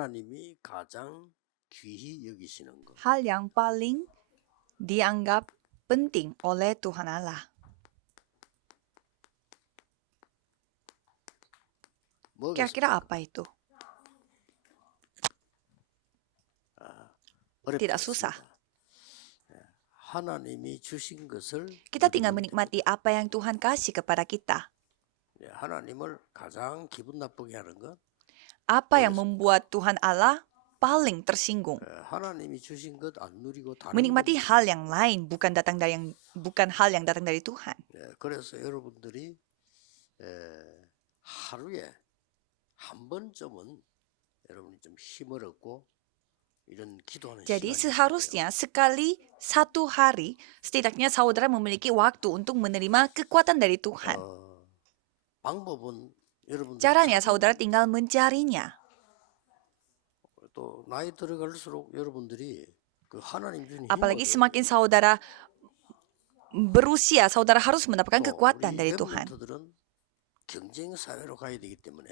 하나님이 가장 귀히 여기시는 것. Hal yang paling dianggap penting oleh Tuhan Allah. Kira-kira 뭐겠습니까? apa itu? 어렵지 Tidak susah. 않습니다. 하나님이 주신 것을 Kita tinggal 누리면 menikmati apa yang Tuhan kasih kepada kita. 됩니다. 하나님을 가장 기분 나쁘게 하는 것, Apa yang membuat Tuhan Allah paling tersinggung? 하나님이 주신 것 안 누리고 다른 Menikmati 것 hal yang lain, bukan hal yang datang dari Tuhan. 그래서 여러분들이 하루에 한 번쯤은 여러분이 좀 힘을 얻고 이런 기도하는 Jadi 시간이 seharusnya sekali satu hari, setidaknya saudara memiliki waktu untuk menerima kekuatan dari Tuhan. 방법은 여러분들 Caranya saudara tinggal mencarinya. 또 나이 들어갈수록 여러분들이 그 하나님 주신 Apalagi 힘을 semakin saudara berusia, saudara harus mendapatkan 또 kekuatan 우리 dari Tuhan. 멤버들은 경쟁 사회로 가야 되기 때문에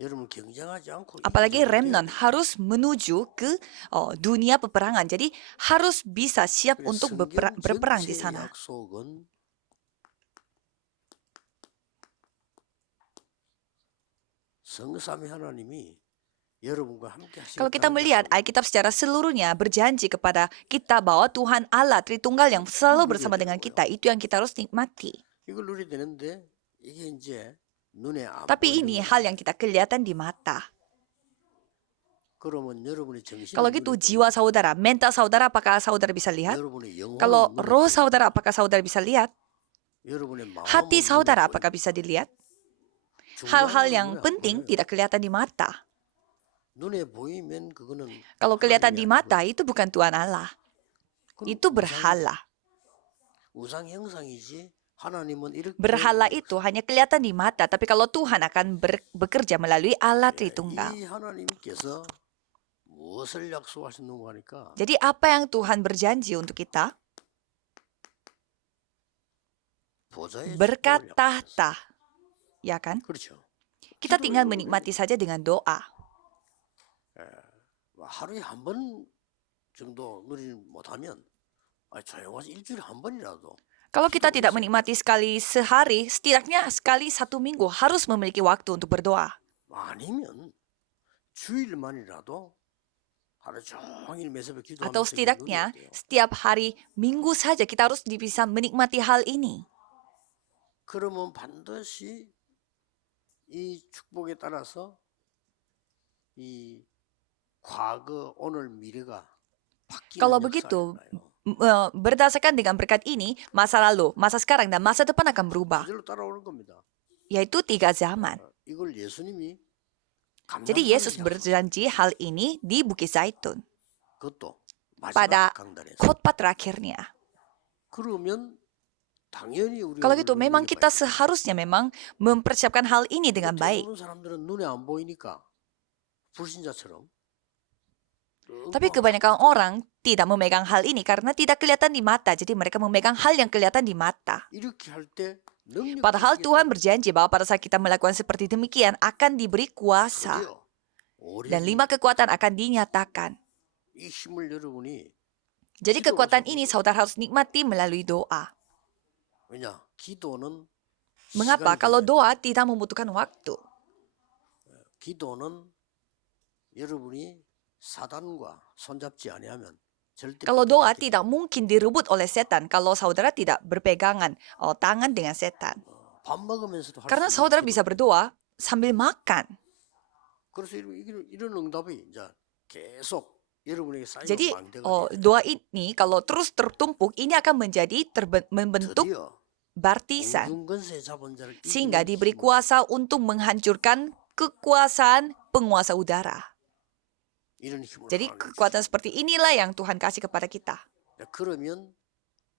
여러분 경쟁하지 않고 Apalagi 이기지 remnant 못해야 돼요. harus menuju ke dunia peperangan. Jadi harus bisa siap 그래서 untuk 성경 berperang di 전체의 sana. 약속은 성삼위 하나님이 여러분과 함께 Kalau kita 하시겠다는 melihat 약속이에요. Alkitab secara seluruhnya berjanji kepada kita bahwa Tuhan Allah Tritunggal yang selalu bersama dengan kita, itu yang kita harus nikmati. 이걸 누려야 되는데 이게 이제 눈에 안 Tapi 보이는 ini 거예요. hal yang kita kelihatan di mata. 그러면 여러분의 정신은 Kalau gitu 눈에 jiwa saudara, mental saudara apakah saudara bisa 보이고, lihat? 여러분의 영혼은 Kalau 눈에 roh 보이고, saudara apakah saudara bisa lihat? 여러분의 마음은 Hati 눈에 saudara 보이고, apakah bisa dilihat? 중요한 Hal-hal 거는 yang 눈에 안 penting 보여요. tidak kelihatan di mata. 눈에 보이면 그거는 Kalau kelihatan 하나님이 di 아니고 mata itu bukan Tuhan Allah. 그건 Itu berhala. 우상 형상이지 하나님은 이렇게 Berhala itu hanya kelihatan di mata, tapi kalau Tuhan akan bekerja melalui Allah Tritunggal. 이 하나님께서 무엇을 약속하셨는가 하니까 Jadi apa yang Tuhan berjanji untuk kita? 보좌의 Berkat 축복을 tahta. 약속하셨어요. Ya kan? 그렇죠. Kita tinggal 기도를 menikmati saja dengan doa. 하루에 한 번 정도 누리지 못하면 조용해서 일주일에 한 번이라도 Kalau kita tidak menikmati sekali sehari, setidaknya sekali satu minggu harus memiliki waktu untuk berdoa. 아니면 주일만이라도 하루 종일 매섭에 기도하면서 Atau 이걸 setidaknya 누려야 돼요. setiap hari minggu saja kita harus bisa menikmati hal ini. 그러면 반드시 이 축복에 따라서 이 과거, 오늘, 미래가 바뀌는 Kalau 역사가 begitu, 일어나요. berdasarkan dengan berkat ini, masa lalu, masa sekarang, dan masa depan akan berubah. 그대로 따라오는 겁니다. Yaitu 3 zaman. 이걸 예수님이 Jadi Yesus 감남산에서 berjanji hal ini di Bukit Zaitun 그것도 pada 마지막 강단에서. khotbah terakhirnya. 그러면 당연히 우리가 Kalau gitu 그걸 memang 눈여겨봐야 kita 돼요. seharusnya memang mempersiapkan hal ini dengan baik. 대부분 사람들은 눈에 안 보이니까 불신자처럼 Tapi kebanyakan orang tidak memegang hal ini karena tidak kelihatan di mata. Jadi mereka memegang hal yang kelihatan di mata. 이렇게 할 때 능력 Padahal 주시겠다. Tuhan berjanji bahwa pada saat kita melakukan seperti demikian akan diberi kuasa. 그래요. 오래 Dan 5 kekuatan akan dinyatakan. 이 힘을 여러분이 Jadi kekuatan ini saudara harus nikmati melalui doa. 왜냐? 기도는 Mengapa? 시간이 Kalau 걸려요. doa tidak membutuhkan waktu. 기도는 여러분이 사단과 손잡지 아니하면 절대 Kalau 붙지 doa 않기 tidak mungkin direbut oleh setan kalau saudara tidak berpegangan tangan dengan setan. 밥 먹으면서도 할 Karena 수 있는 saudara 기도. bisa berdoa sambil makan. 그래서 이런 응답이 이제 계속 여러분에게 쌓이고 Jadi 망대가 돼요. doa ini kalau terus tertumpuk ini akan menjadi membentuk 드디어 baptisan 공중권세 잡은 자를 sehingga 이기는 diberi 힘을 kuasa untuk menghancurkan kekuasaan penguasa udara. 이런 힘을 Jadi 하나님이 kekuatan 주시는 seperti inilah yang Tuhan kasih kepada kita. 거예요. 그러면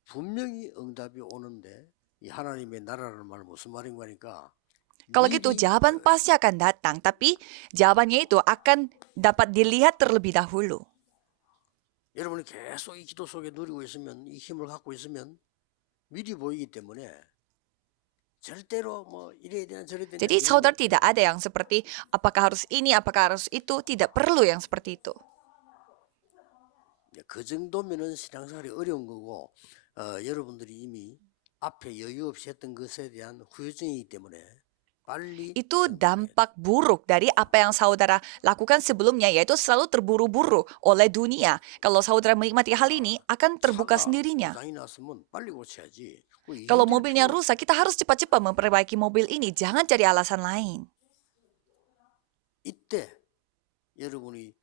분명히 응답이 오는데 이 하나님의 나라라는 말 무슨 말인가 하니까 Kalau gitu 미리 jawaban pasti akan datang, tapi jawabannya itu akan dapat dilihat terlebih dahulu. 여러분이 계속 이 기도 속에 누리고 있으면 이 힘을 갖고 있으면 미리 보이기 때문에 절대로 뭐 이래야 되나 저래야 되나 Jadi 이런 saudara 거 tidak ada yang seperti apakah harus ini, apakah harus itu, tidak perlu yang seperti itu. 그 정도면은 신앙생활이 어려운 거고 여러분들이 이미 앞에 여유 없이 했던 것에 대한 후유증이기 때문에 빨리 Itu 공부해야 돼요. dampak buruk dari apa yang saudara lakukan sebelumnya, yaitu selalu terburu-buru oleh dunia. Kalau saudara menikmati hal ini, akan terbuka 차가 sendirinya. 고장이 났으면 빨리 고쳐야지. 그거 Kalau 이행될 mobilnya 필요가 rusak, kita harus cepat-cepat memperbaiki mobil ini. Jangan cari alasan lain. 이때 여러분이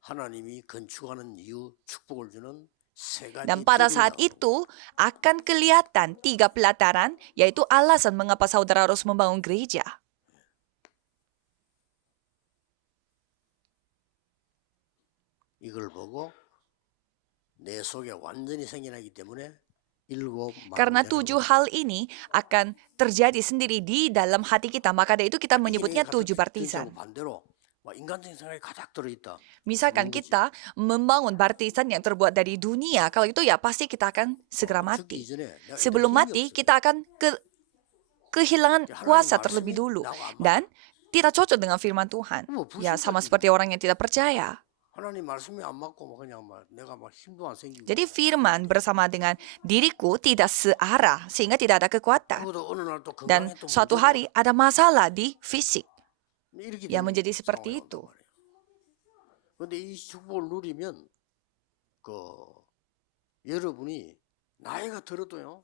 하나님이 건축하는 이유 축복을 주는 세 가지 Dan pada 뜰이 saat 나옵니다. itu akan kelihatan 3 pelataran, yaitu alasan mengapa saudara harus membangun gereja. 이걸 보고 내 속에 완전히 생겨나기 때문에 일곱 Karena 마음대로 7 hal ini akan terjadi sendiri di dalam hati kita, maka dari itu kita menyebutnya 7 baptisan. 반대로 막 인간적인 생각이 가득 들어있다. Misalkan kita membangun baptisan yang terbuat dari dunia, kalau itu ya pasti kita akan segera 죽기 mati. 전에 내가 Sebelum 일단 힘이 mati, 없어. kita akan kehilangan kuasa terlebih dulu. Dan tidak cocok dengan firman Tuhan. Ya sama seperti orang yang tidak percaya. 하나님 말씀이 안 맞고 뭐 그냥 막 내가 막 힘도 안 생기고. Jadi firman bersama dengan diriku tidak searah sehingga tidak ada kekuatan. 그것도 어느 날 또 Dan 건강에 또 suatu 문제가 hari ada masalah di fisik 이렇게 yang 되는 menjadi seperti 상황이 itu. 온단 말이에요. 그런데 이 축복을 누리면 그 여러분이 나이가 들어도요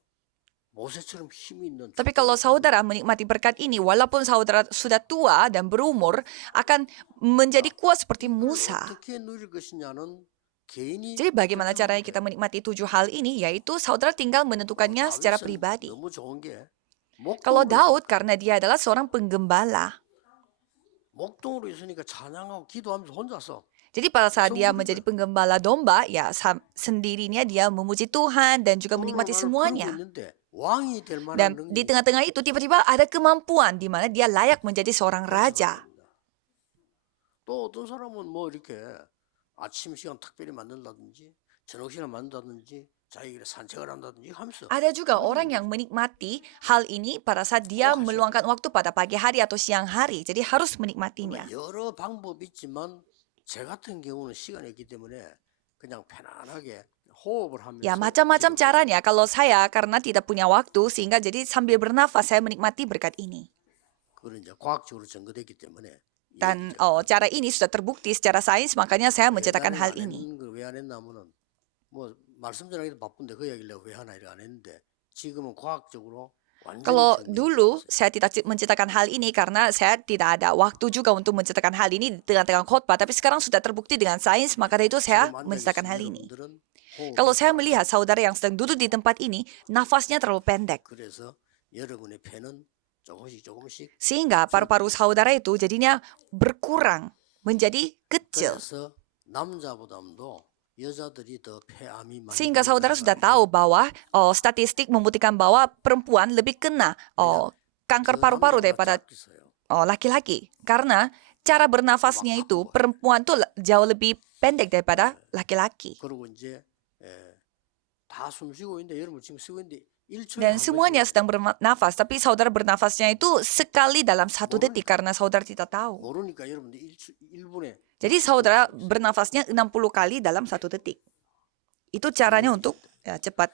모세처럼 힘이 있는 Tapi 축복을 kalau saudara menikmati berkat ini, walaupun saudara sudah tua dan berumur, akan menjadi kuat seperti 그걸 Musa. 어떻게 누릴 것이냐는 개인이 Jadi bagaimana 결정하는 caranya 거예요. kita menikmati 7 hal ini, yaitu saudara tinggal menentukannya secara 다윗은 pribadi. 너무 좋은 게 Kalau 목동으로 Daud, karena dia adalah seorang penggembala. 목동으로 있으니까 찬양하고 기도하면서 혼자서 Jadi pada saat dia menjadi penggembala domba, ya sendirinya dia memuji Tuhan dan juga menikmati 돌아가는 semuanya. 풀고 있는데 왕이 될 만한 Dan di 능력이 tengah-tengah itu tiba-tiba ada kemampuan di mana dia layak menjadi seorang raja. 또 어떤 사람은 뭐 이렇게 아침 시간 특별히 만든다든지 저녁 시간 만든다든지 자기가 산책을 한다든지 하면서 Ada juga orang yang menikmati hal ini pada saat dia meluangkan waktu pada pagi hari atau siang hari. Jadi harus menikmatinya. 여러 방법이 있지만 제 같은 경우는 시간이 있기 때문에 그냥 편안하게 호흡을 하면서 Ya macam-macam caranya kalau saya karena tidak punya waktu sehingga jadi sambil bernafas saya menikmati berkat ini. 그건 이제 과학적으로 증거됐기 때문에 Dan cara ini sudah terbukti secara sains makanya saya menceritakan hal ini. 왜안 했냐면은 뭐 말씀 전하기도 바쁜데 그 얘기를 내가 왜 하나 이렇게 안 했는데 지금은 과학적으로 완전히 Kalau 증명이 dulu 됐어요. saya tidak menceritakan hal ini karena saya tidak ada waktu juga untuk menceritakan hal ini di tengah-tengah khotbah. Tapi sekarang sudah terbukti dengan sains, maka dari itu saya 지금 앉아 menceritakan 계신 hal ini. 여러분들은 호흡이 Kalau saya 잘 melihat saudara yang sedang duduk di tempat ini, nafasnya terlalu pendek. 그래서 여러분의 폐는 조금씩 Sehingga paru-paru saudara itu jadinya berkurang, menjadi kecil. 그래서 남자보다도 여자들이 더 폐암이 많이 Sehingga saudara sudah tahu bahwa statistik membuktikan bahwa perempuan lebih kena kanker paru-paru daripada laki-laki. Karena cara bernafasnya itu perempuan tuh jauh lebih pendek daripada laki-laki. 그리고 이제 다 숨 쉬고 있는데 여러분 지금 쉬고 있는데 1초에 Dan semuanya sedang bernafas, tapi saudara bernafasnya itu sekali dalam 1 detik karena saudara tidak tahu. 모르니까 여러분들 1분에 Jadi saudara bernafasnya 60 kali dalam 1 detik. Itu caranya untuk cepat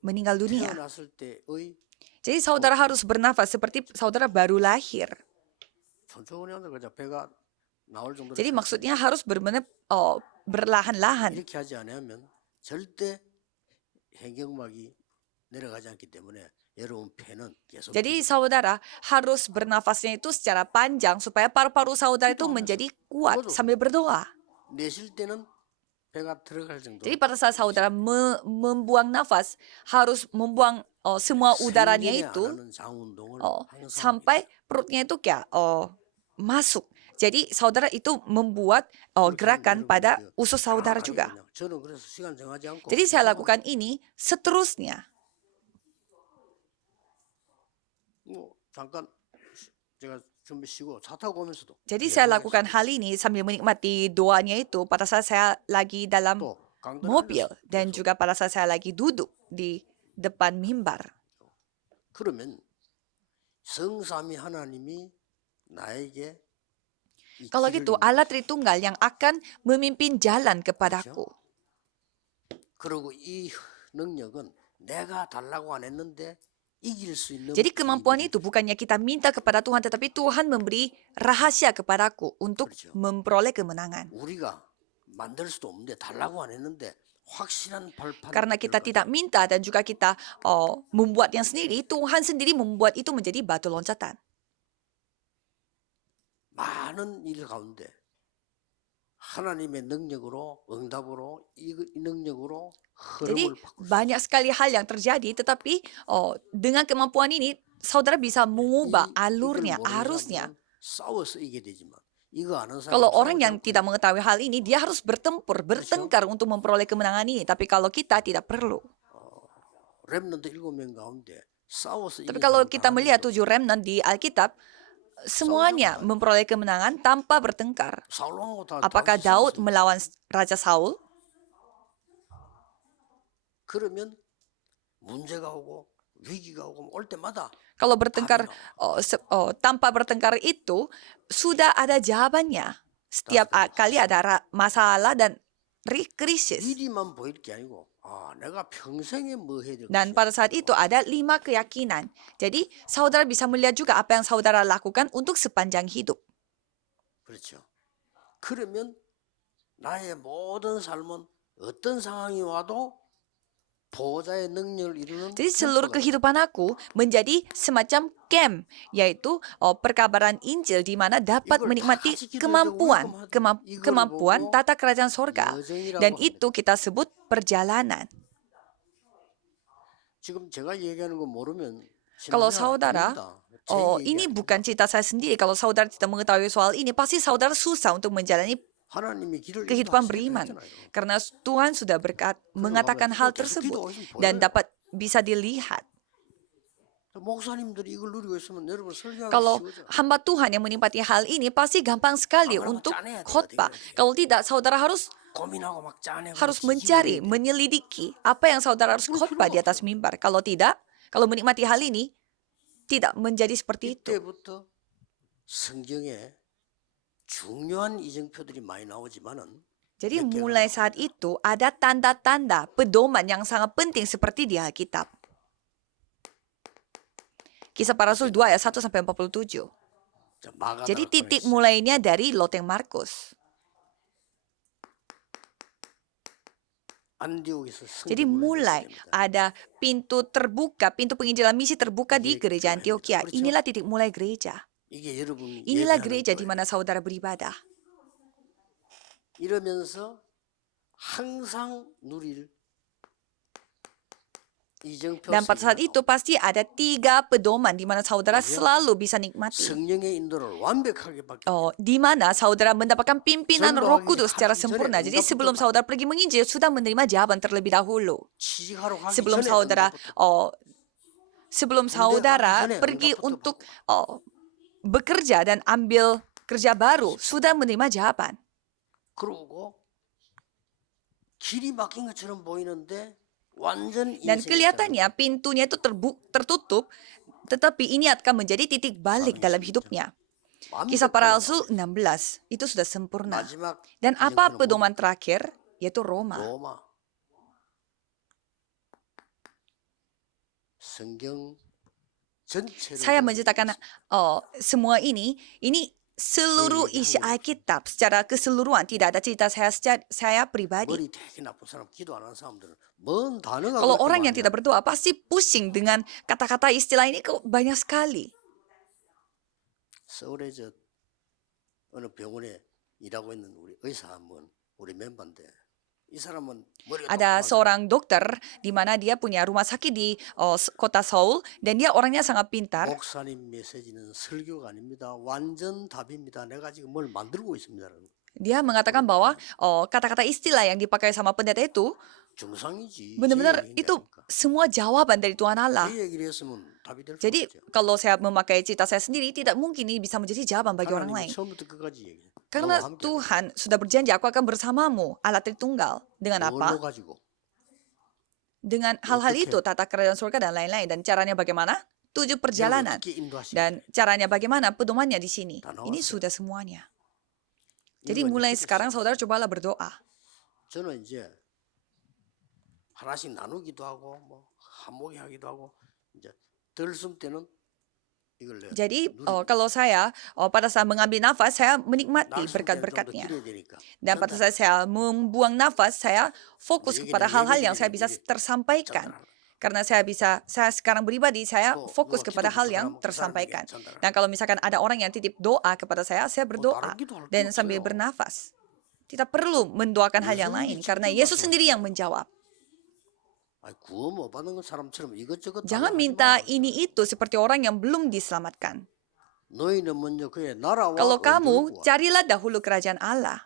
meninggal dunia. 태어났을 때의 Jadi saudara harus bernafas seperti saudara baru lahir. 천천히 하는 거죠. 배가 나올 정도로 Jadi maksudnya harus benar-benar berlahan-lahan. 이렇게 하지 않으면 절대 해경막이 내려가지 않기 때문에 여러분 폐는 계속 Jadi saudara harus bernafasnya itu secara panjang supaya paru-paru saudara itu menjadi kuat sambil berdoa. 내쉴 때는 배가 들어갈 정도. Jadi pada saat saudara membuang nafas harus membuang semua udaranya itu sampai perutnya itu kayak masuk. Jadi saudara itu membuat gerakan pada usus saudara juga. Jadi saya lakukan ini seterusnya. Jadi saya lakukan hal ini sambil menikmati doanya itu pada saat saya lagi dalam mobil dan juga pada saat saya lagi duduk di depan mimbar. 그러면 성삼위 하나님이 나에게 이 Kalau 길을 gitu, Allah Tritunggal yang akan memimpin jalan kepadaku. 그리고 이 능력은 내가 달라고 안 했는데 이길 수 있는 Jadi kemampuan 비밀을 itu bukannya kita minta kepada Tuhan, tetapi Tuhan memberi rahasia kepadaku untuk 그렇죠. memperoleh kemenangan. 우리가 만들 수도 없는데 달라고 안 했는데 확실한 발판 Karena kita tidak minta dan juga kita membuat yang sendiri, Tuhan sendiri membuat itu menjadi batu loncatan. 많은 일 가운데 하나님의 능력으로 응답으로 이 능력으로 Jadi 흐름을 바꿀 수 banyak sekali hal yang terjadi, tetapi dengan kemampuan ini saudara bisa mengubah alurnya, arusnya. 싸워서 이게 되지만 이거 아는 사람 Kalau orang yang tidak mengetahui hal ini, dia harus bertempur, bertengkar untuk memperoleh kemenangan ini. Tapi kalau kita tidak perlu. 렘넌트 7명 가운데 싸워서 Tapi 이긴 kalau 사람 kita 다 melihat 아는 7 remnant di Alkitab, semuanya memperoleh kemenangan tanpa bertengkar. 사울하고 다 Apakah 다윗이 Daud 싸웠어요. melawan Raja Saul? 그러면 문제가 오고 위기가 오고 올 때마다 Kalau bertengkar tanpa bertengkar itu sudah ada jawabannya. Setiap kali ada masalah dan krisis. 일이만 보일 게 아니고 내가 평생에 뭐 해야 될 Dan 것이야. pada saat itu ada 5 keyakinan. Jadi saudara bisa melihat juga apa yang saudara lakukan untuk sepanjang hidup. 그렇죠. 그러면 나의 모든 삶은 어떤 상황이 와도 보호자의 능력을 이루는 Jadi seluruh 캠프가 kehidupan aku menjadi semacam camp, yaitu perkabaran Injil di mana dapat menikmati kemampuan tata kerajaan sorga. Dan itu kita sebut perjalanan. 지금 제가 얘기하는 거 모르면 Kalau 신앙생활 saudara, 안 됩니다. 제 얘기 ini 아닙니다. bukan cerita saya sendiri. Kalau saudara tidak mengetahui soal ini, pasti saudara susah untuk menjalani 하나님이 길을 kehidupan 인도하시겠다 beriman. 했잖아요. Karena Tuhan sudah mengatakan hal tersebut dan dapat bisa dilihat. 목사님들이 이걸 누리고 있으면 여러분 설교하기 Kalau 쉬워져. hamba Tuhan yang menikmati hal ini pasti gampang sekali untuk khotbah. Kalau tidak, saudara harus 고민하고 막 짜내고 mencari, menyelidiki apa yang saudara harus khotbah di atas mimbar. Kalau tidak, kalau menikmati hal ini tidak menjadi seperti itu. 이때부터 성경에 중요한 이정표들이 많이 나오지만은 Jadi mulai saat itu ada tanda-tanda pedoman yang sangat penting seperti di Alkitab. Kisah Para Rasul 2 ayat 1 sampai 47. Jadi titik mulainya dari loteng Markus. Jadi mulai ada pintu terbuka, pintu penginjilan misi terbuka di gereja Antioquia. Inilah titik mulai gereja. Inilah gereja di mana saudara beribadah. 이러면서 항상 누릴 이정표 Dan pada saat itu pasti ada 3 pedoman di mana saudara selalu bisa nikmati. 성령의 인도를 완벽하게 받기. Di mana saudara mendapatkan pimpinan Roh Kudus secara sempurna. Jadi sebelum saudara pergi menginjil sudah menerima jawaban terlebih dahulu. 취직하러 가기 Sebelum 전에 saudara pergi untuk bekerja dan ambil kerja baru sudah menerima jawaban. 그러고 길이 막힌 것처럼 보이는데 완전 Dan 인생의 kelihatannya pintunya itu tertutup, tetapi ini akan menjadi titik balik dalam hidupnya. Kisah Para Rasul 16 itu sudah sempurna. 마지막 Dan apa 이정표는 pedoman terakhir? Yaitu Roma. 로마 성경 전체를 Saya menceritakan semua ini seluruh isi Alkitab secara keseluruhan, tidak ada cerita saya pribadi. 머리 되게 나쁜 사람 기도 안 하는 사람들은 뭔 단어가 Kalau 그렇게 orang yang 많냐. tidak berdoa pasti pusing dengan kata-kata istilah ini kok banyak sekali. 서울에 어느 병원에 일하고 있는 우리 의사 한분 우리 멤버인데 이 사람은 머리가 Ada 똑똑하고 seorang dokter di mana dia punya rumah sakit di kota Seoul dan dia orangnya sangat pintar. 목사님 메시지는 설교가 아닙니다. 완전 답입니다. 내가 지금 뭘 만들고 있습니다. Dia mengatakan bahwa kata-kata istilah yang dipakai sama pendeta itu 중상이지. benar-benar itu semua jawaban dari Tuhan Allah. 제 얘기를 했으면 답이 될 수 Jadi 없죠. kalau saya memakai cerita saya sendiri tidak mungkin ini bisa menjadi jawaban bagi orang 하나님이 lain. 처음부터 끝까지 얘기해. Karena 너와 함께 Tuhan sudah berjanji aku akan bersamamu, Allah Tritunggal. Dengan apa? 뭘로 가지고 Dengan hal-hal 어떻게? itu, tata kerajaan surga dan lain-lain. Dan caranya bagaimana? 7 여러분 perjalanan. 어떻게 인도하시겠어요? Dan caranya bagaimana? Pedomannya di sini. 다 Ini 나왔어요. sudah semuanya. Jadi 이거 이제 mulai 필요 sekarang 없어요. saudara cobalah berdoa. 저는 이제 하나씩 나누기도 하고 뭐 한목이 하기도 하고 이제 덜 쓸 때는 이걸 내가 Jadi 누립니다. kalau saya pada saat mengambil nafas, saya menikmati 날 쓸 때는 좀 더 berkat-berkatnya. 길어야 되니까 Dan pada saat saya membuang nafas, saya fokus 얘기는 kepada hal-hal yang saya 얘기들이 bisa 우리 tersampaikan. 전달하는 Karena saya sekarang pribadi, saya 또 fokus 누가 kepada 기도 hal yang 부탁하면 그 사람에게 tersampaikan. 전달하는 Dan kalau misalkan ada orang yang titip doa kepada saya berdoa. 다른 기도 할 필요 Dan sambil 없어요. bernafas. Tidak perlu mendoakan hal yang lain. 예수님이 Karena 직접 Yesus sendiri yang 말씀하시잖아요. menjawab. 아니, 구원 못 받은 사람처럼 이것저것 Jangan 달라하지 minta 마. ini itu seperti orang yang belum diselamatkan. 너희는 먼저 그의 나라와 Kalau kamu, 의를 구하라. carilah dahulu kerajaan Allah.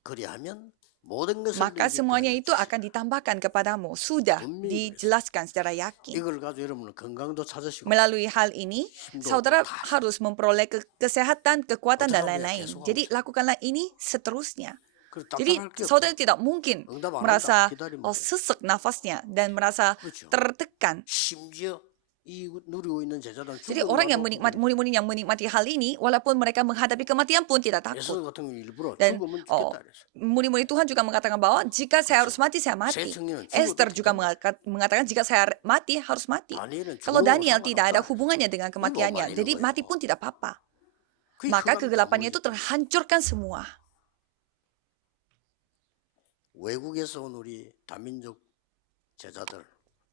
그리하면 모든 것을 Maka 너희에게 semuanya 더하여 itu akan ditambahkan kepadamu. Sudah 분명히 dijelaskan secara yakin. 이걸 가지고 여러분은 건강도 찾으시고 Melalui hal ini, saudara harus memperoleh kesehatan, kekuatan, dan lain-lain. Jadi lakukanlah ini seterusnya. 그리고 Jadi 답답할 게 saudara 없어요. tidak mungkin 응답 안 merasa 한다. 기다리면 돼요. sesak nafasnya dan merasa 그렇죠. tertekan. 심지어 이 누리고 있는 제자들은 Jadi orang yang menikmati, murid-murid yang menikmati hal ini, walaupun mereka menghadapi kematian pun tidak 예수 takut. 같은 경우 일부러 Dan 죽으면 죽겠다 그랬어요. murid-murid Tuhan juga mengatakan bahwa jika saya harus mati, saya mati. Esther juga mengatakan jika saya mati, harus mati. 다니엘은 Kalau 죽음하고 Daniel tidak ada 상관없다. hubungannya dengan kematiannya, jadi mati pun tidak apa-apa. Maka kegelapannya itu terhancurkan semua. 외국에서 온 우리 다민족 제자들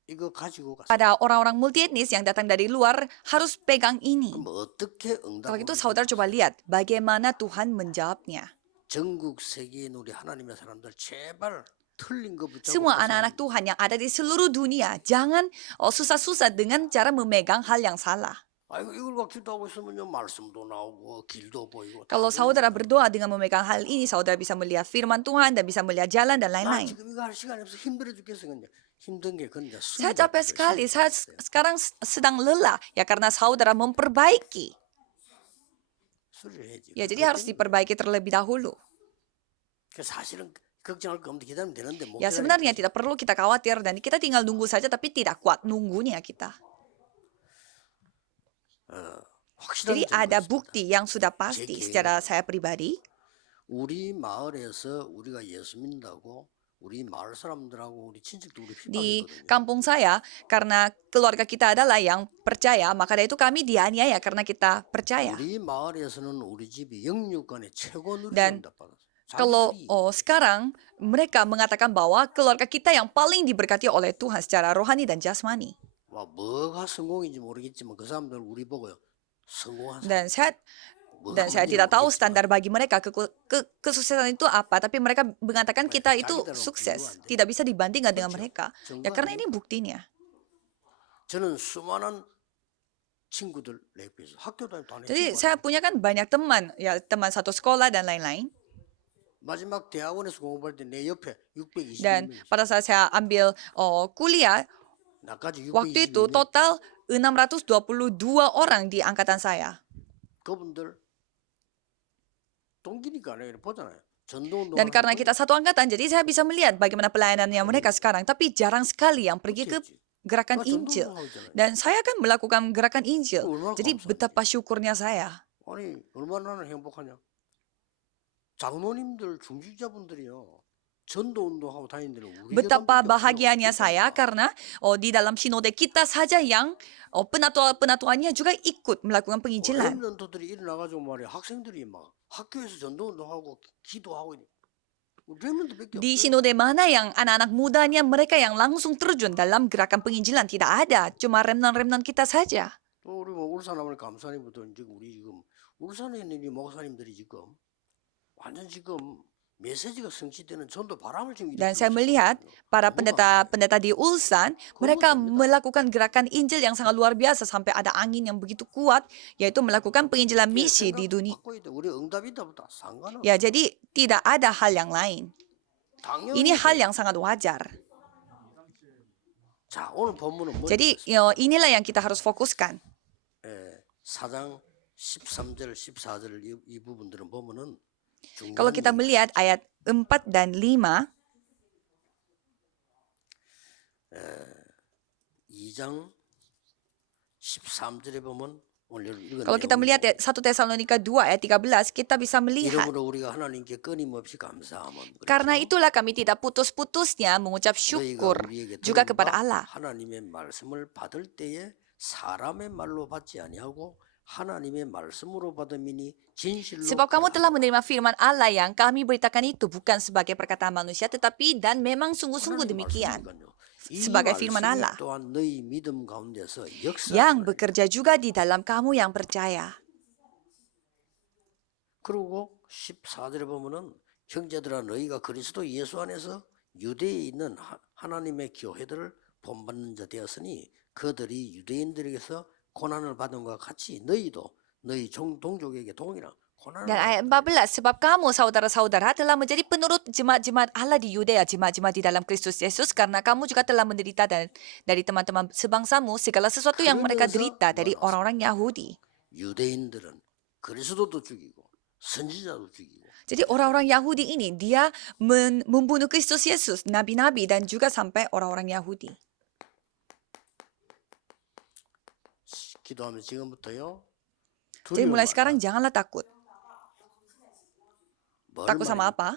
이거 가지고 갔어요. Pada orang-orang multietnis yang datang dari luar harus pegang ini. 그럼 어떻게 Kalau 응답을 gitu saudara coba lihat bagaimana Tuhan menjawabnya. 전국 세계인 우리 하나님의 사람들 제발 틀린 거 붙잡고 Semua anak-anak Tuhan yang ada di seluruh dunia, jangan susah-susah dengan cara memegang hal yang salah. 아이고 이걸 갖고 기도하고 있으면요 말씀도 나오고 길도 보이고 다 Kalau 보이니까. saudara berdoa dengan memegang hal ini, saudara bisa melihat firman Tuhan dan bisa melihat jalan dan 나 lain-lain. 지금 이거 할 시간이 없어 힘들어 죽겠어 그냥 힘든 게 그건 이제 Saya 수리가 capek 필요해요. sekali, saya 수리가 필요해요. sekarang sedang lelah. Ya karena saudara memperbaiki. 수리를 해야지. Ya jadi harus diperbaiki terlebih dahulu. 그 사실은 걱정할 거 없는데 기다리면 되는데 못 Ya 기다리니까. sebenarnya tidak perlu kita khawatir dan kita tinggal nunggu saja tapi tidak kuat nunggunya kita. 확실한 Jadi 증거가 ada 있습니다. bukti yang sudah pasti secara saya pribadi. 우리 마을에서 우리가 예수 믿는다고 우리 마을 사람들하고 우리 친척도 우리 Di 핍박했거든요. kampung saya, karena keluarga kita adalah yang percaya, maka dari itu kami dianiaya karena kita percaya. 우리 마을에서는 우리 집이 영육간의 최고 Dan 누리를 응답받았어요. Kalau 자기들이 sekarang mereka mengatakan bahwa keluarga kita yang paling diberkati oleh Tuhan secara rohani dan jasmani. 와, 뭐가 성공인지 모르겠지만 그 사람들 우리 보고요 성공한 사람. Dan saya tidak tahu standar bagi mereka kesuksesan itu apa, tapi mereka mengatakan kita itu sukses, tidak bisa dibandingkan dengan mereka. Ya karena ini buktinya. 저는 수많은 친구들 내 옆에서 학교 다니는 Jadi saya punya kan banyak teman, ya teman satu sekolah dan lain-lain. 마지막 대학원에서 공부할 때 내 옆에 620명 Dan pada saat saya ambil kuliah, 나까지 waktu itu 620명 total 622 orang di angkatan saya. 그분들 동기니까 내가 보잖아요. 전도운동 Dan karena kita satu angkatan, jadi saya bisa melihat bagaimana pelayanannya mereka sekarang. Tapi jarang sekali yang pergi ke gerakan Injil. Dan saya kan melakukan gerakan Injil. Jadi betapa syukurnya saya. 아니 얼마나 행복하냐. 장로님들 중직자분들이요. 전도운동하고 다니는 데는 우리 Betapa bahagianya saya karena di dalam sinode kita saja yang penatua-penatuannya juga ikut melakukan penginjilan. 렘넌트들이 일어나가지고 말이야 학생들이 막 학교에서 전도운동하고 기도하고 Di sinode mana yang anak-anak mudanya mereka yang langsung terjun dalam gerakan penginjilan tidak ada, cuma remnon-remnon kita saja. 또 우리 뭐 울산 하면 감사님부터 지금 우리 지금 울산에 있는 이 목사님들이 지금 완전 지금 메시지가 성취되는 전도 바람을 지금 Dan saya melihat para pendeta-pendeta di Ulsan, mereka melakukan gerakan Injil yang sangat luar biasa sampai ada angin yang begitu kuat, yaitu melakukan penginjilan misi di dunia. 우리 응답이다보다 상관없어. Ya, jadi tidak ada hal yang lain. Ini hal yang sangat wajar. 자, 오늘 본문은 뭐? Jadi inilah yang kita harus fokuskan. 4장 13절, 14절 이 부분들은 보면은 Kalau kita melihat ayat 4 dan 5, 2장 13절에 보면 오늘 읽은 Kalau kita melihat ya, 1 Tesalonika 2 ayat 13, kita bisa melihat. 이러므로 우리가 하나님께 끊임없이 감사함은 Karena 그렇죠. itulah kami tidak putus-putusnya mengucap 너희가 syukur 우리에게 juga 들은 kepada 바 Allah. 하나님의 말씀을 받을 때에 사람의 말로 받지 아니하고 하나님의 말씀으로 받음이니 진실로 Sebab kamu telah 그러하라. menerima firman Allah yang kami beritakan itu bukan sebagai perkataan manusia, tetapi dan memang sungguh-sungguh 하나님 demikian. 말씀이니까요. 이 Sebagai firman 말씀이 Allah 또한 너희 믿음 가운데서 yang 역사하는 bekerja juga di dalam kamu yang percaya. 그리고 14절에 보면은 형제들아 너희가 그리스도 예수 안에서 유대에 있는 하나님의 교회들을 본받는 자 되었으니 그들이 유대인들에게서 고난을 받은 것과 같이 너희도 너희 동족에게 동일한 고난을 Dan ayat 14, sebab kamu saudara-saudara telah menjadi penurut jemaat-jemaat Allah di Yudea, jemaat-jemaat di dalam Kristus Yesus, karena kamu juga telah menderita dari teman-teman sebangsamu segala sesuatu yang mereka derita dari orang-orang Yahudi. 유대인들은 그리스도도 죽이고 선지자도 죽이고 Jadi orang-orang Yahudi ini, dia membunuh Kristus Yesus, nabi-nabi, dan juga sampai orang-orang Yahudi. 기도하면 지금부터요. Jadi mulai sekarang janganlah takut. 뭘 Takut sama 말입니까? apa?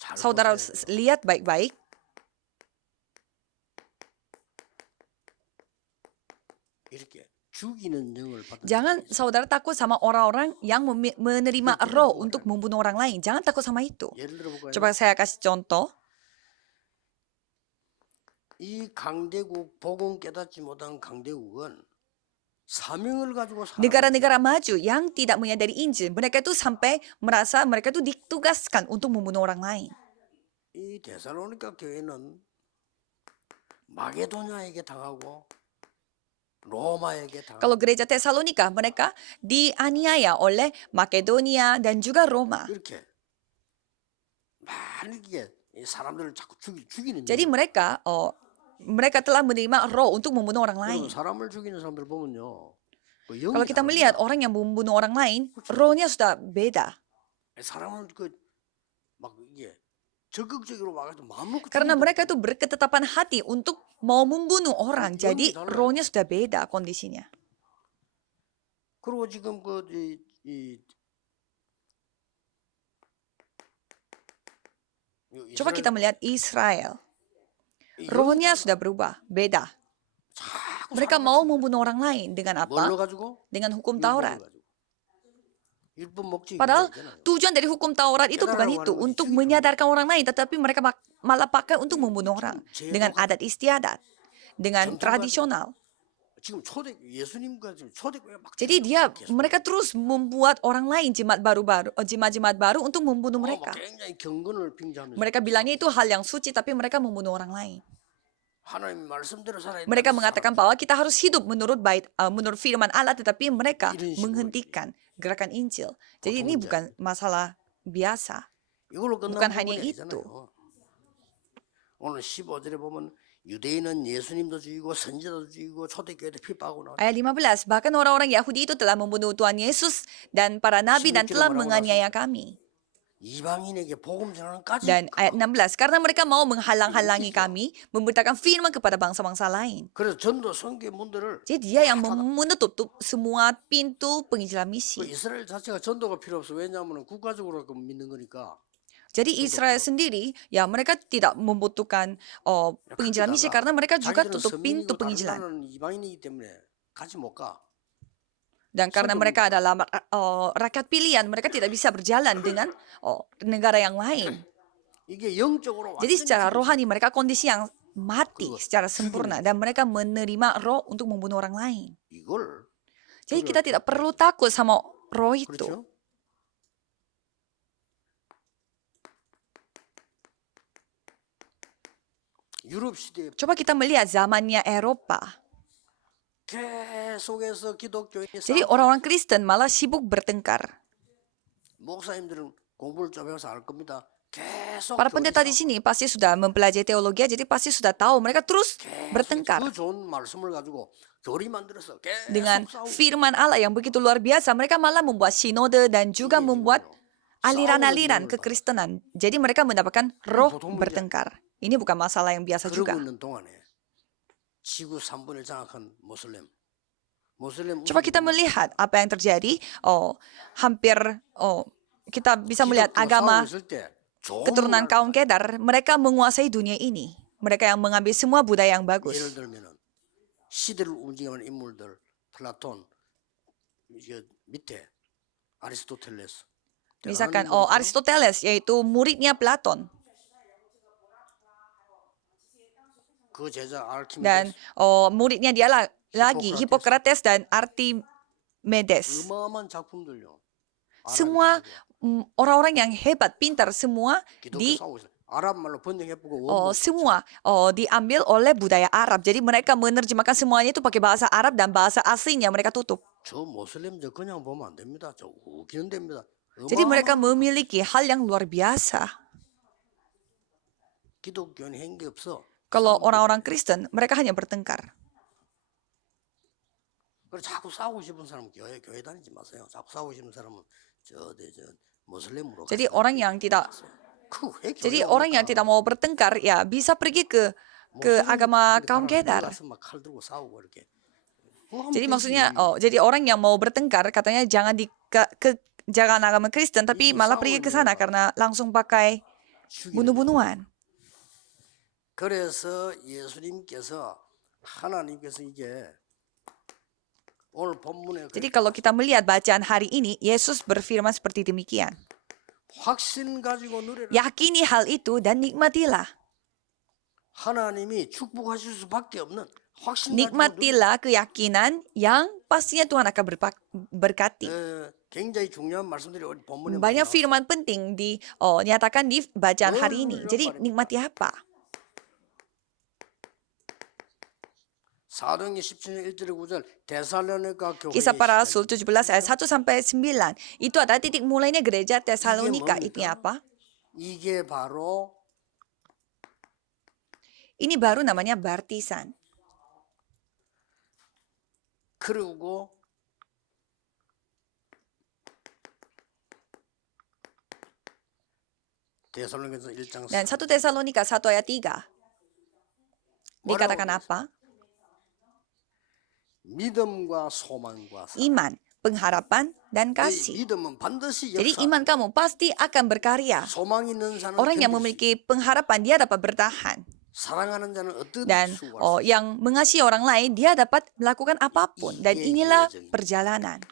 잘 Saudara 보세요. lihat baik-baik. 이렇게 죽이는 영을 받은 Jangan saudara takut sama orang-orang yang menerima roh untuk membunuh orang lain. Jangan takut sama itu. 예를 들어 볼까요? Coba saya kasih contoh. 이 강대국 복음 깨닫지 못한 강대국은 사명을 가지고 Negara-negara maju yang tidak menyadari Injil, mereka itu sampai merasa mereka itu ditugaskan untuk membunuh orang lain. 이 데살로니가 교회는 마게도냐에게 당하고 로마에게 당하고 Kalau gereja Tesalonika, mereka dianiaya oleh Makedonia dan juga Roma. 이렇게 많게 사람들을 자꾸 죽이는 Jadi mereka telah menerima roh untuk membunuh orang lain. 여러분, 사람을 죽이는 사람들 보면요. 그 Kalau 영이 kita 다릅니다. melihat orang yang membunuh orang lain, rohnya sudah beda. 사람은 막 이게 적극적으로 와가지고 마음 먹고 Karena 죽인다. mereka itu berketetapan hati untuk mau membunuh orang. Jadi 달라요. rohnya sudah beda kondisinya. 그리고 지금 Coba kita melihat Israel. 이 Rohnya sudah berubah, beda. 자꾸 Mereka 사람을 mau 죽이는 membunuh orang lain dengan 뭘로 apa? 가지고? Dengan hukum 율법을 Taurat. 가지고. 율법 먹지 Padahal 이거 있잖아요. tujuan dari hukum Taurat itu bukan itu, untuk menyadarkan orang lain, tetapi mereka malah pakai untuk membunuh orang. Dengan adat istiadat, dengan tradisional. 지금 예수님과 지금 초대교회 막 Jadi mereka terus membuat orang lain jemaat-jemaat baru untuk membunuh 막 mereka. 굉장히 경건을 빙자하면서 Mereka bilangnya itu hal yang suci, tapi mereka membunuh orang lain. 하나님 말씀대로 살아야 Mereka 된다는 mengatakan 사람. bahwa kita harus hidup menurut firman Allah, tetapi mereka 이런 식으로 menghentikan gerakan Injil. Jadi ini bukan masalah biasa. 이걸로 끝나는 bukan hanya 부분이 itu. 아니잖아요. 오늘 15절에 보면 유대인은 예수님도 죽이고 선지자도 죽이고 초대교회도 핍박하고 나와. Ayat 15, bahkan orang-orang Yahudi itu telah membunuh Tuhan Yesus dan para nabi dan telah menganiaya kami. 이방인에게 복음 전하는까지. Dan ayat 16, karena mereka mau menghalang-halangi kami, memberitakan firman kepada bangsa-bangsa lain. 그래서 전도 선교의 문들을 Jadi dia yang menutup semua pintu penginjilan misi. 이스라엘 자체가 전도가 필요 없어. 왜냐하면 국가적으로 믿는 거니까. Jadi Israel sendiri, ya mereka tidak membutuhkan penginjilan misi karena mereka juga 자기들은 tutup pintu 선민이고 다른 penginjilan. 나라는 이방인이기 때문에 같이 못 가. Dan karena mereka adalah rakyat pilihan, mereka tidak bisa berjalan dengan negara yang lain. 이게 영적으로 Jadi secara 완전히 rohani mereka kondisi yang mati secara sempurna dan mereka menerima roh untuk membunuh orang lain. 이걸 Jadi kita tidak perlu takut sama roh itu. 그렇죠? 유럽 시대에 Coba kita melihat zamannya Eropa. 계속해서 기독교인이 Jadi orang-orang Kristen malah sibuk bertengkar. 목사님들은 공부를 좀 해서 알 겁니다. 계속 Para pendeta di sini pasti sudah mempelajari teologi, jadi pasti sudah tahu. Mereka terus bertengkar 그 좋은 말씀을 가지고 교리 만들어서 계속 dengan 싸우고 firman Allah yang begitu luar biasa. Mereka malah membuat sinode dan juga membuat aliran-aliran kekristenan. Jadi mereka mendapatkan roh bertengkar. Ini bukan masalah yang biasa 그러고 juga. 있는 동안에 지구 3분을 장악한 모슬렘. Coba kita melihat apa yang terjadi. Hampir kita bisa melihat agama keturunan kaum Kedar, mereka menguasai dunia ini. Mereka yang mengambil semua budaya yang 예를 bagus. 들면은 시대를 움직이는 인물들 플라톤 밑에 아리스토텔레스. Misalkan Aristoteles, yaitu muridnya Platon. 그 제자 Dan 알키메데스 muridnya dia lagi Hippocrates dan Archimedes. 어마어마한 작품들요. Semua orang-orang yang hebat, pintar, semua 아랍 말로 번역해보고 semua diambil oleh budaya Arab. Jadi mereka menerjemahkan semuanya itu pakai bahasa Arab dan bahasa aslinya mereka tutup. 저 모슬렘들 그냥 보면 안 됩니다. 저 웃기는 됩니다. Jadi mereka memiliki hal yang luar biasa. 기독교는 행기 없어. Kalau orang-orang Kristen, mereka hanya bertengkar. 그래 자꾸 싸우고 싶은 사람은 교회 다니지 마세요. 자꾸 싸우고 싶은 사람은 저 모슬렘으로. Jadi orang yang tidak Jadi orang yang tidak mau bertengkar ya bisa pergi ke agama kaum Kedar. Jadi maksudnya jadi orang yang mau bertengkar katanya jangan jangan agama Kristen tapi malah pergi ke sana karena langsung pakai bunuh-bunuhan. 그래서 예수님께서 하나님께서 이게 오늘 본문에 Jadi kalau kita melihat bacaan hari ini, Yesus berfirman seperti demikian. 확신 가지고 누려라. Yakini hal itu dan nikmatilah. 하나님이 축복하실 수밖에 없는 확신 가지고 Nikmatilah keyakinan yang pastinya Tuhan akan berkati. 굉장히 중요한 말씀들이 본문에 Banyak firman penting dinyatakan di bacaan hari ini. Jadi nikmati apa? 사도행전 17장 1절에 9절 데살로니가 교회 Kisah para Rasul 17 ayat 1 sampai 9. Itu adalah titik mulainya gereja Tesalonika. Itu apa? 이게 바로 Ini baru namanya baptisan. 그리고 데살로니가서 1장 Dan 1 Tesalonika 1 ayat 3. Dikatakan apa? 믿음과 소망과 사랑. Iman, pengharapan, dan 이 kasih. 믿음은 반드시 Jadi 역사. iman kamu pasti akan berkarya. 소망 있는 자는 Orang yang 견딜 수 memiliki pengharapan dia dapat bertahan. 사랑하는 자는 어떤 Dan 수고할 수 yang mengasihi orang lain dia dapat melakukan apapun. Dan inilah perjalanan.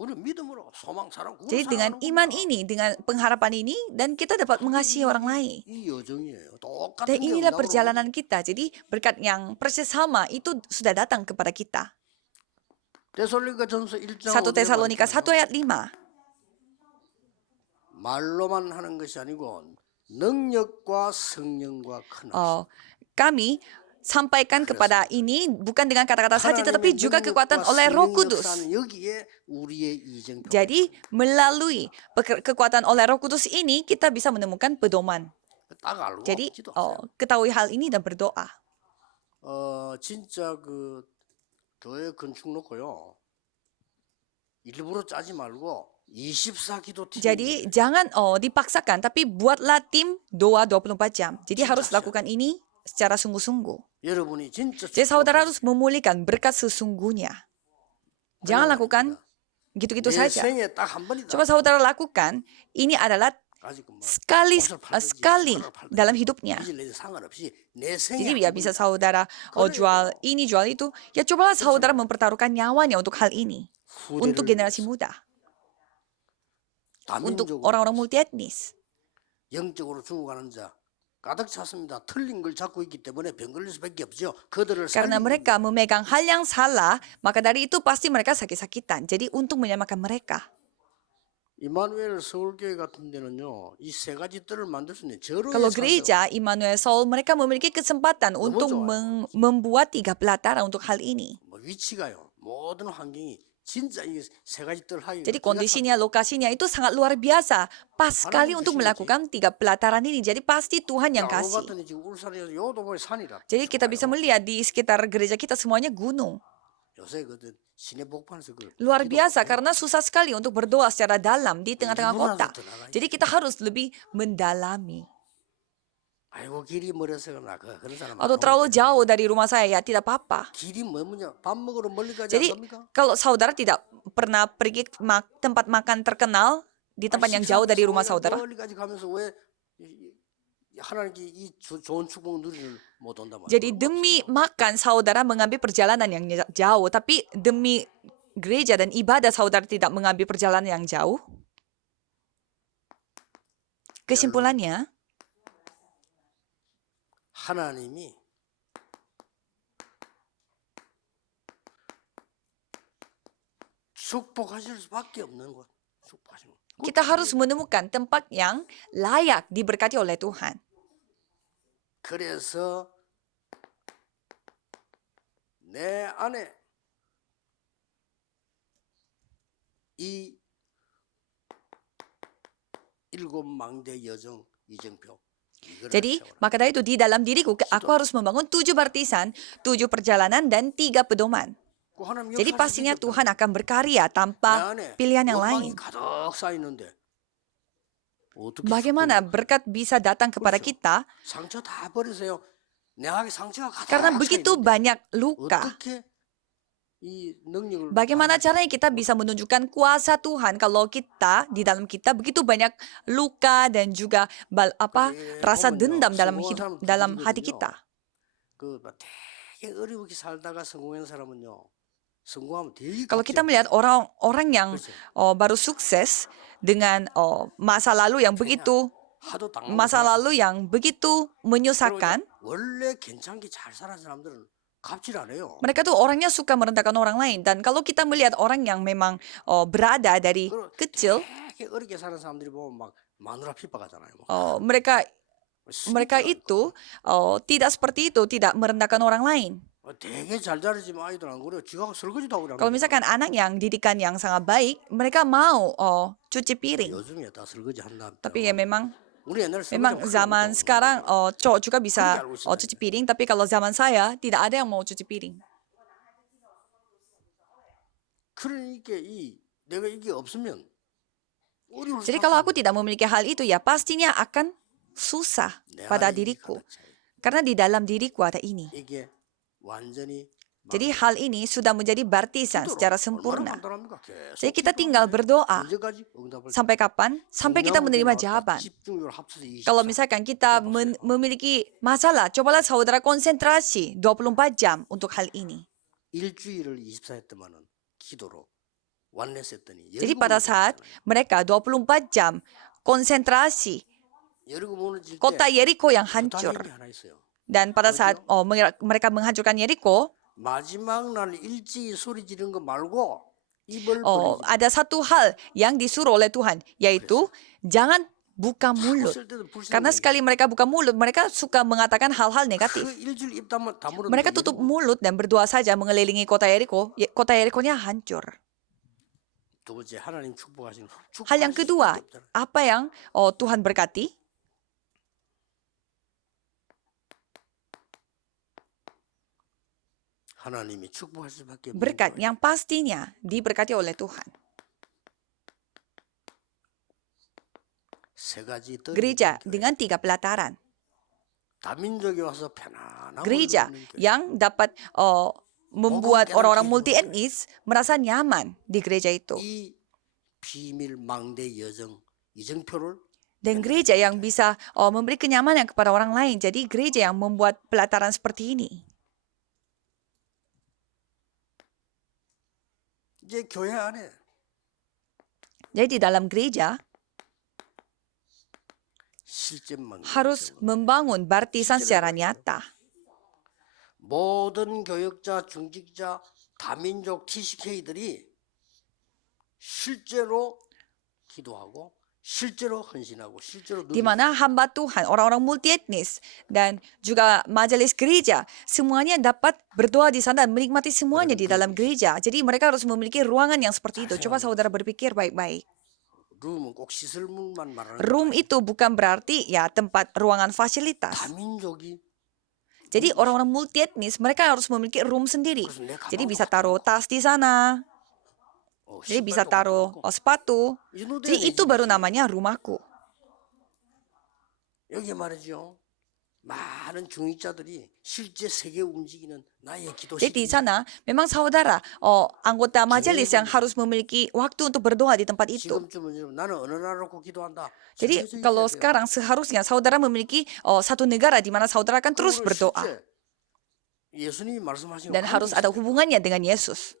우리 믿음으로 소망 사랑 그걸 Jadi dengan 사랑하는 iman 거구나. ini, dengan pengharapan ini, dan kita dapat mengasihi orang lain. 이 여정이에요. 똑같은 Dan 게 inilah 나오는 perjalanan kita. Jadi berkat yang persis sama itu sudah datang kepada kita. 데살로니가전서 1장 1 Tesalonika 1 ayat 5. 말로만 하는 것이 아니고 능력과 성령과 큰 확신. Kami sampaikan kepada ini bukan dengan kata-kata saja tetapi juga kekuatan oleh Roh Kudus. 여기에 우리의 이정. Jadi melalui kekuatan oleh Roh Kudus ini kita bisa menemukan pedoman. 딱 알고 Jadi 기도하세요. ketahui hal ini dan berdoa. 진짜 그 교회 건축 놓고요. 일부러 짜지 말고 24기도 팀. Jadi jangan dipaksakan tapi buatlah tim doa 24 jam. Jadi harus lakukan ini secara sungguh-sungguh. 여러분이 진짜 Jadi saudara harus memulihkan berkat sesungguhnya. Jangan lakukan gitu-gitu 내 saja. 생에 딱 한 번이다. Coba saudara lakukan, ini adalah sekali dalam hidupnya. 상관없이 내 생에 Jadi ya bisa saudara jual ini, jual itu. Ya cobalah saudara mempertaruhkan nyawanya untuk hal ini. Untuk generasi muda. Untuk orang-orang multietnis. 영적으로 죽어가는 자 가득 찼습니다. 틀린 걸 잡고 있기 때문에 병 걸릴 수밖에 없죠. 그들을 Karena mereka memegang hal yang salah, maka dari itu pasti mereka sakit-sakitan. Jadi untuk menyelamatkan mereka. 이마누엘 서울교회 같은 데는요. 이 세 가지 뜰을 만들 수 있는 절호의 Kalau 상대가 gereja Immanuel Seoul, mereka memiliki kesempatan untuk membuat 3 pelataran untuk hal ini. 뭐 위치가요. 모든 환경이 진짜 이 세 가지 뜰 하기. Jadi kondisinya, lokasinya itu sangat luar biasa. Pas sekali untuk melakukan 3 pelataran ini. Jadi pasti Tuhan yang kasih. 같더니 지금 울산에서 요도 보면 산이라. Jadi kita bisa melihat di sekitar gereja kita semuanya gunung. 요새 그 시내 복판에서 그 Luar biasa karena susah sekali untuk berdoa secara dalam di tengah-tengah kota. Jadi kita harus lebih mendalami. 아이고 길이 멀어서 그런 사람 안 atau terlalu 오는데. jauh dari rumah saya, ya tidak apa-apa. 길이 뭐냐? 밥 먹으러 멀리 가지 Jadi 않습니까? kalau saudara tidak pernah pergi ke tempat makan terkenal di tempat yang jauh dari rumah saudara, 멀리까지 가면서 왜 하나님께 이 좋은 축복 누리를 못 온단 말이에요. jadi demi makan saudara mengambil perjalanan yang jauh, tapi demi gereja dan ibadah saudara tidak mengambil perjalanan yang jauh. Kesimpulannya, 하나님이 축복하실 수밖에 없는 곳. 축복하시는 곳. kita harus menemukan tempat yang layak diberkati oleh Tuhan. 그래서 내 안에 이 일곱 망대 여정 이정표 이거를 Jadi, 세워라. maka dari itu di dalam diriku, aku harus membangun 7 baptisan, 7 perjalanan, dan 3 pedoman. 그 하나님 Jadi 역사하실 pastinya 수 있겠다. Tuhan akan berkarya 내 tanpa 안에 pilihan yang 욕망이 lain. 가득 쌓이는데 어떻게 Bagaimana 축복을 berkat bisa datang kepada 그렇죠. kita 상처 다 버리세요. 내 안에 상처가 가득 karena begitu 쌓이는데 banyak luka. 어떻게 이 능력을 Bagaimana 발휘하지 caranya kita bisa menunjukkan kuasa Tuhan kalau kita di dalam kita begitu banyak luka dan juga rasa dendam dalam hati kita. 그막 되게 어렵게 살다가 성공한 사람은요. 성공하면 되게 Kalau kita 값져요. melihat orang-orang yang 그렇죠. baru sukses dengan masa lalu yang begitu 하도 당하고 masa 살아서. lalu yang begitu 그리고 menyusahkan, 원래 괜찮게 잘 사는 사람들은 갑질 안 해요. mereka tuh orangnya suka merendahkan orang lain. Dan kalau kita melihat orang yang memang berada dari 그리고 kecil, 되게 어렵게 사는 사람들이 보면 막 마누라 핍박하잖아요. 막. mereka 숨기지도 itu tidak seperti itu, tidak merendahkan orang lain. 않고. 되게 잘 자르지만 아이들 안 그래요. 지가 설거지도 하고 Kalau misalkan anak yang didikan yang sangat baik, mereka mau cuci piring. 요즘에 다 설거지 한다. Tapi ya memang 우리 옛날에 memang 설거지 zaman 하고 sekarang cowok juga bisa 알고 있어요. cuci piring, tapi kalau zaman saya tidak ada yang mau cuci piring. 그러니까 내가 이게 없으면 어려울 Jadi 수밖에 kalau aku 없는 tidak memiliki hal itu, ya pastinya akan susah 내 pada 안에 이게 diriku. 가득 차요. Karena di dalam diriku ada ini. 이게 완전히 Jadi hal ini sudah menjadi baptisan secara sempurna. Jadi kita tinggal berdoa. Sampai kapan? Sampai kita menerima jawaban. Kalau misalkan kita memiliki masalah, cobalah saudara konsentrasi 24 jam untuk hal ini. 일주일을 24 했더만은 기도로 완레스 했더니 Jadi pada saat mereka 24 jam konsentrasi 여리고 무너질 때 kota Yeriko yang 부탁이 hancur. 하나 있어요. Dan pada saat mereka menghancurkan Yeriko, 마지막 날 일찍 소리 지르는 거 말고 입을 벌리지. ada satu hal yang disuruh oleh Tuhan, yaitu jangan buka mulut. 웃을 때도 불쌍한 Karena 얘기. sekali mereka buka mulut, mereka suka mengatakan hal-hal negatif. 그 일주일 입 다물었는데 Mereka tutup mulut dan berdoa saja mengelilingi kota Yeriko. Kota Yerikonya hancur. 두 번째 하나님 축복하신 Hal yang kedua, apa yang Tuhan berkati? 하나님이 축복할 수밖에 없는 Berkat 거예요. yang pastinya diberkati oleh Tuhan. 세 가지 뜰이 Gereja 있는 교회. dengan 3 pelataran. 다민족이 와서 편안한 Gereja 곳을 누리는 교회. yang dapat membuat orang-orang multi etnis merasa nyaman di gereja itu. 이 비밀 망대 여정 이정표를 Dan gereja yang bisa memberi kenyamanan kepada orang lain. Jadi gereja yang membuat pelataran seperti ini. 이제 교회 안에 Jadi di dalam gereja 실전 망대 harus membangun baptisan secara nyata. 모든 교역자, 중직자, 다민족 TCK들이 실제로 기도하고 실제로 헌신하고 실제로 Di mana hamba Tuhan, orang-orang multi etnis dan juga majelis gereja, semuanya dapat berdoa di sana dan menikmati semuanya di dalam gereja. Jadi mereka harus memiliki ruangan yang seperti itu. Coba saudara berpikir baik-baik. 룸은 꼭 시설물만 말하는 Room itu bukan berarti ya tempat ruangan fasilitas. 다민족이 Jadi orang-orang multi etnis mereka harus memiliki room sendiri. 그래서 내 Jadi 가방도 bisa 갖다 taruh 놓고, tas di sana. Jadi bisa 신발도 taruh 갖다 놓고. sepatu. 이 정도야 Jadi 내 itu baru 집이지. namanya rumahku. 여기 말이죠. 많은 중직자들이 실제 세계 움직이는 나의 기도 Jadi di 시간 sana memang saudara anggota majelis yang harus memiliki waktu untuk berdoa di tempat itu. 지금쯤은 여러분, 나는 어느 나라 놓고 기도한다. Jadi 정해져 kalau 있어야 돼요. sekarang seharusnya saudara memiliki satu negara di mana saudara akan terus 그리고 berdoa 실제 예수님이 말씀하신 dan harus ada hubungannya dengan Yesus.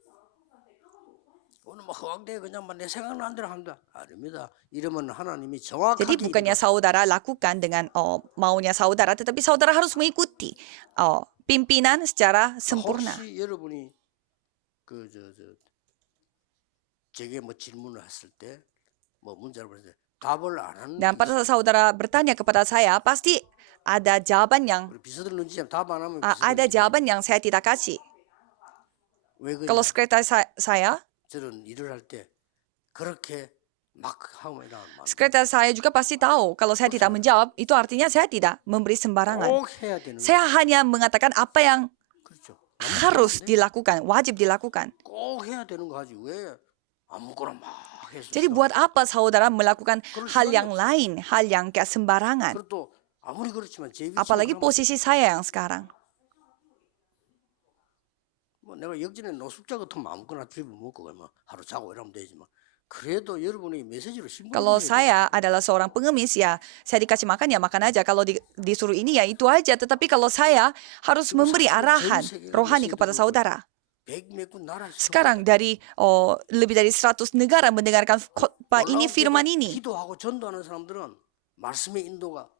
오늘 뭐 허황되게 그냥 내 생각나는 대로 한다. 아닙니다. 이러면 하나님이 정확하게 Jadi bukannya saudara lakukan dengan maunya saudara, tetapi saudara harus mengikuti pimpinan secara sempurna. 혹시 여러분이 제게 뭐 질문을 했을 때 뭐 문자를 보낼 때 답을 안 하는 Dan pada saat saudara bertanya kepada saya, pasti ada jawaban yang 우리 비서들 눈치채면 답 안 하면 ada jawaban yang saya tidak kasih. 왜 그러냐? Kalau sekretaris saya, 저는 일을 할 때 그렇게 막 하면 이러면 sekretaris saya juga pasti tahu kalau saya tidak menjawab, itu artinya saya tidak memberi sembarangan. 꼭 해야 되는 Saya hanya mengatakan apa yang 그렇죠. harus dilakukan, wajib dilakukan. 꼭 해야 되는 거 하지 왜 아무거나 막 해서 Jadi buat apa saudara melakukan hal yang lain, hal yang kayak sembarangan? 그리고 또 아무리 그렇지만 제 위치로 Apalagi 가면 posisi saya yang sekarang. 뭐 내가 역전에 노숙자 같으면 아무거나 집을 먹고 그러면 하루 자고 이러면 되지만 그래도 여러분이 메시지를 Kalau 신봉해야 saya adalah seorang pengemis ya, saya dikasih makan ya makan aja. Kalau disuruh ini ya itu aja. Tetapi kalau saya harus memberi arahan rohani kepada saudara. 백몇군 나라 Sekarang dari lebih dari 100 negara mendengarkan khotbah ini, firman ini. 기도하고 전도하는 사람들은 말씀의 인도가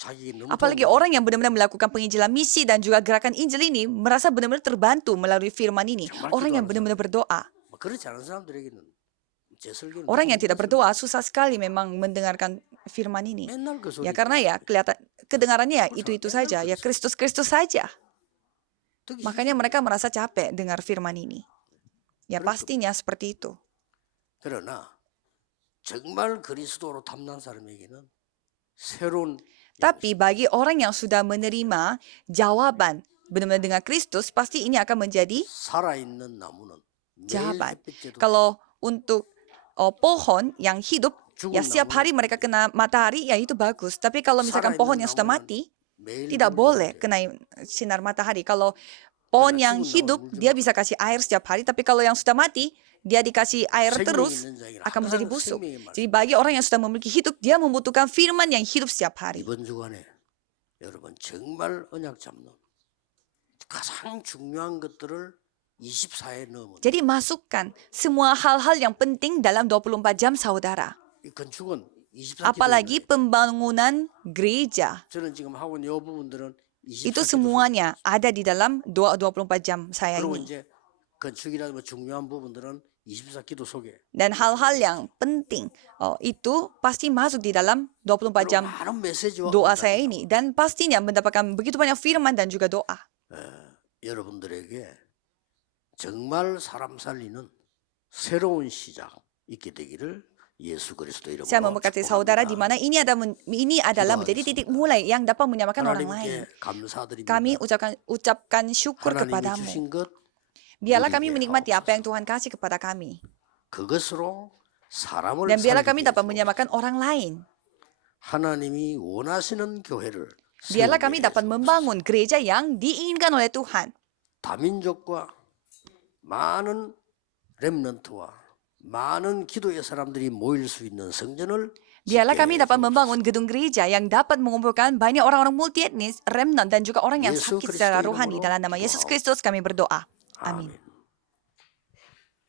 자기에게 너무 Apalagi orang yang benar-benar melakukan penginjilan misi dan juga gerakan Injil ini merasa benar-benar terbantu melalui firman ini. Orang yang benar-benar berdoa. 뭐 그렇지 않은 사람들에게는 제 설교는 Orang yang tidak berdoa susah sekali memang mendengarkan firman ini. 맨날 그 소리. Ya karena ya kelihatan kedengarannya ya itu saja, ya Kristus saja. 듣기 Makanya mereka merasa capek dengar firman ini. Ya pastinya seperti itu. 그러나 정말 그리스도로 탐난 사람에게는 새로운 Tapi bagi orang yang sudah menerima jawaban benar-benar dengan Kristus, pasti ini akan menjadi 살아있는 나무는 매일 jawaban. 햇빛에도 Kalau untuk pohon yang hidup, ya setiap hari mereka kena matahari, ya itu bagus. Tapi kalau misalkan pohon yang sudah mati, 매일 tidak 물을 boleh 줘야 돼. kena sinar matahari. Kalau pohon yang hidup, dia bisa kasih air setiap hari. Tapi kalau yang sudah mati, dia dikasih air 생명이 terus, 있는 자에게는 akan menjadi 항상 busuk. 생명의 말. Jadi bagi orang yang sudah memiliki hidup, dia membutuhkan firman yang hidup setiap hari. 이번 주간에 여러분 정말 언약 잡는 가장 중요한 것들을 24에 넣으면 Jadi masukkan semua hal-hal yang penting dalam 24 jam saudara. 이 건축은 24 Apalagi pembangunan gereja. 저는 지금 하고 있는 이 부분들은 24 Itu semuanya ada di dalam 24 jam saya 그리고 ini. 이제 건축이라든가 중요한 부분들은 24 기도 속에 Dan hal-hal yang penting itu pasti masuk di dalam 24 jam 많은 메시지와 doa 응답이 saya ini. Dan pastinya mendapatkan begitu banyak firman dan juga doa. 여러분들에게 정말 사람 살리는 새로운 시작 있게 되기를 예수 그리스도 이름으로 Saya memberkati saudara di mana ini adalah menjadi titik mulai yang dapat menyelamatkan orang lain. 하나님께 감사드립니다. Kami ucapkan syukur 하나님이 kepadamu. 주신 것 Biarlah kami 누리게 menikmati apa yang 하옵소서. Tuhan kasih kepada kami. 그것으로 사람을 Dan biarlah kami 살리게 dapat 해주옵소서. menyelamatkan orang lain. 하나님이 원하시는 교회를 Biarlah 세우게 kami dapat 해주옵소서. membangun gereja yang diinginkan oleh Tuhan. 다민족과 많은 렘넌트와 많은 기도의 사람들이 모일 수 있는 성전을 Biarlah 짓게 kami dapat 해주옵소서. membangun gedung gereja yang dapat mengumpulkan banyak orang-orang multietnis, remnant dan juga orang yang Yesus sakit Kristus secara rohani. iram으로 Dalam nama Yesus Kristus kami berdoa. Amin. 아멘.